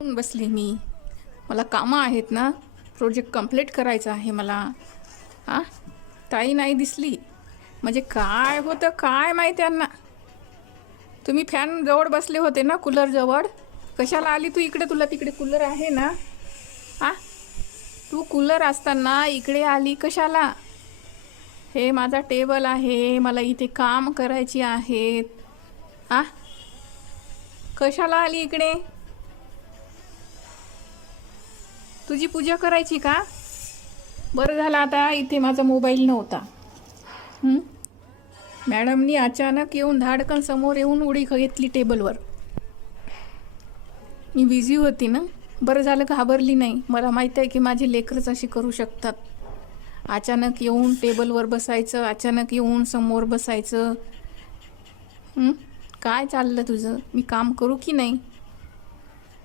बसले मला कामं आहेत ना. प्रोजेक्ट कंप्लीट करायचा आहे मला. हां, ताई नाही दिसली म्हणजे काय होतं काय माहिती त्यांना. तुम्ही फॅन जवळ बसले होते ना, कूलर जवळ. कशाला आली तू इकडे? तुला तिकडे कूलर आहे ना. हां, तू कूलर असताना इकडे आली कशाला? हे माझा टेबल आहे, मला इथे काम करायची आहेत. हां, कशाला आली इकडे? तुझी पूजा करायची का? बरं झालं आता इथे माझा मोबाईल नव्हता. मॅडमनी अचानक येऊन धाडकन समोर येऊन उडी घेतली टेबलवर. मी बिझी होती ना. बरं झालं घाबरली नाही. मला माहीत आहे की माझे लेकरच अशी करू शकतात. अचानक येऊन टेबलवर बसायचं, अचानक येऊन समोर बसायचं. काय चाललं तुझं? मी काम करू की नाही?